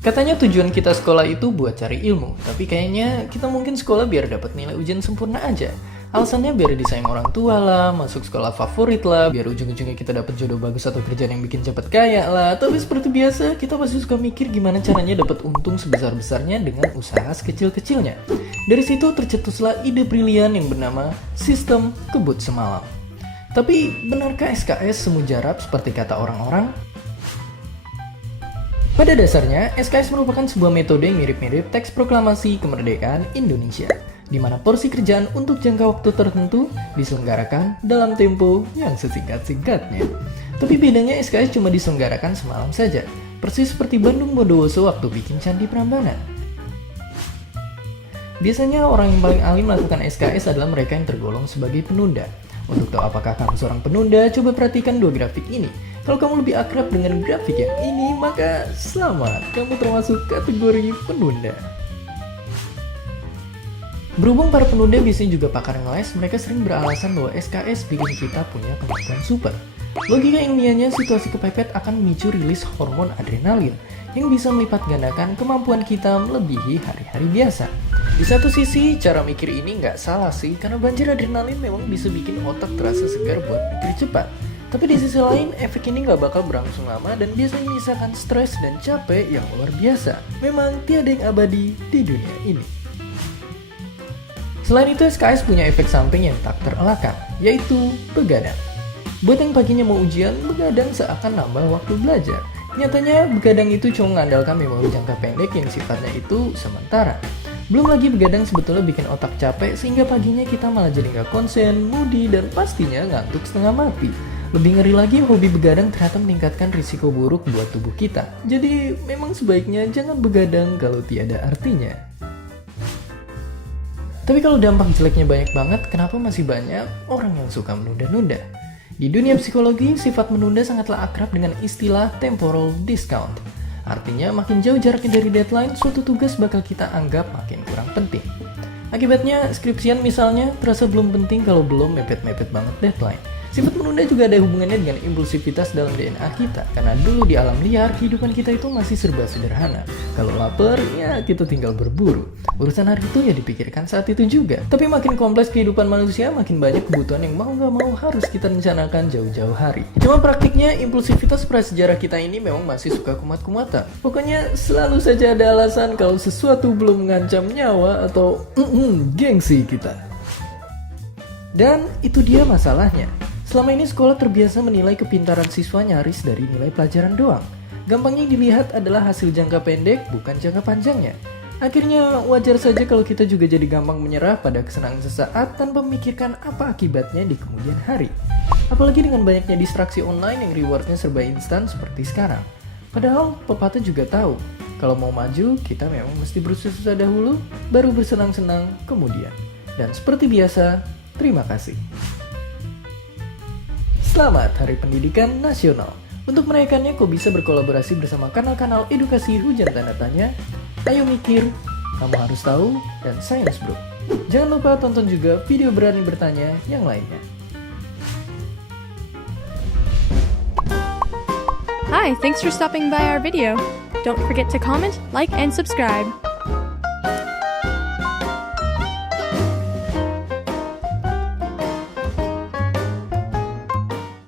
Katanya tujuan kita sekolah itu buat cari ilmu, tapi kayaknya kita mungkin sekolah biar dapat nilai ujian sempurna aja. Alasannya biar disayang orang tua lah, masuk sekolah favorit lah, biar ujung-ujungnya kita dapat jodoh bagus atau kerjaan yang bikin cepet kaya lah. Tapi seperti biasa, kita pasti suka mikir gimana caranya dapat untung sebesar-besarnya dengan usaha sekecil-kecilnya. Dari situ tercetuslah ide brilian yang bernama sistem kebut semalam. Tapi benarkah SKS semujarab seperti kata orang-orang? Pada dasarnya, SKS merupakan sebuah metode yang mirip-mirip teks proklamasi kemerdekaan Indonesia, di mana porsi kerjaan untuk jangka waktu tertentu diselenggarakan dalam tempo yang sesingkat-singkatnya. Tapi bedanya SKS cuma diselenggarakan semalam saja, persis seperti Bandung Bondowoso waktu bikin Candi Prambanan. Biasanya orang yang paling ahli melakukan SKS adalah mereka yang tergolong sebagai penunda. Untuk tahu apakah kamu seorang penunda, coba perhatikan dua grafik ini. Kalau kamu lebih akrab dengan grafik yang ini, maka selamat, kamu termasuk kategori penunda. Berhubung para penunda biasanya juga pakar ngeles, mereka sering beralasan bahwa SKS bikin kita punya kemampuan super. Logika ilmiahnya, situasi kepepet akan memicu rilis hormon adrenalin yang bisa melipat gandakan kemampuan kita melebihi hari-hari biasa. Di satu sisi, cara mikir ini nggak salah sih, karena banjir adrenalin memang bisa bikin otak terasa segar buat mikir cepat. Tapi di sisi lain, efek ini nggak bakal berlangsung lama dan biasanya menyisakan stres dan capek yang luar biasa. Memang tiada yang abadi di dunia ini. Selain itu, SKS punya efek samping yang tak terelakkan, yaitu begadang. Buat yang paginya mau ujian, begadang seakan nambah waktu belajar. Nyatanya, begadang itu cuma mengandalkan memori jangka pendek yang sifatnya itu sementara. Belum lagi begadang sebetulnya bikin otak capek sehingga paginya kita malah jadi nggak konsen, moody, dan pastinya ngantuk setengah mati. Lebih ngeri lagi, hobi begadang ternyata meningkatkan risiko buruk buat tubuh kita. Jadi memang sebaiknya jangan begadang kalau tiada artinya. Tapi kalau dampak jeleknya banyak banget, kenapa masih banyak orang yang suka menunda-nunda? Di dunia psikologi, sifat menunda sangatlah akrab dengan istilah temporal discount. Artinya, makin jauh jaraknya dari deadline, suatu tugas bakal kita anggap makin kurang penting. Akibatnya, skripsian misalnya terasa belum penting kalau belum mepet-mepet banget deadline. Sifat menunda juga ada hubungannya dengan impulsivitas dalam DNA kita, karena dulu di alam liar, kehidupan kita itu masih serba sederhana. Kalau lapar, ya kita tinggal berburu. Urusan hari itu ya dipikirkan saat itu juga. Tapi makin kompleks kehidupan manusia, makin banyak kebutuhan yang mau gak mau harus kita rencanakan jauh-jauh hari. Cuma praktiknya, impulsivitas prasejarah kita ini memang masih suka kumat-kumatan. Pokoknya selalu saja ada alasan kalau sesuatu belum mengancam nyawa atau gengsi kita. Dan itu dia masalahnya. Selama ini sekolah terbiasa menilai kepintaran siswa nyaris dari nilai pelajaran doang. Gampangnya dilihat adalah hasil jangka pendek, bukan jangka panjangnya. Akhirnya wajar saja kalau kita juga jadi gampang menyerah pada kesenangan sesaat tanpa memikirkan apa akibatnya di kemudian hari. Apalagi dengan banyaknya distraksi online yang rewardnya serba instan seperti sekarang. Padahal pepatah juga tahu, kalau mau maju kita memang mesti bersusah dahulu, baru bersenang-senang kemudian. Dan seperti biasa, terima kasih. Selamat Hari Pendidikan Nasional. Untuk merayakannya, kau bisa berkolaborasi bersama kanal-kanal edukasi hujan tanda tanya, Ayo Mikir, Kamu Harus Tahu, dan Science Bro. Jangan lupa tonton juga video Berani Bertanya yang lainnya. Hi, thanks for stopping by our video. Don't forget to comment, like, and subscribe.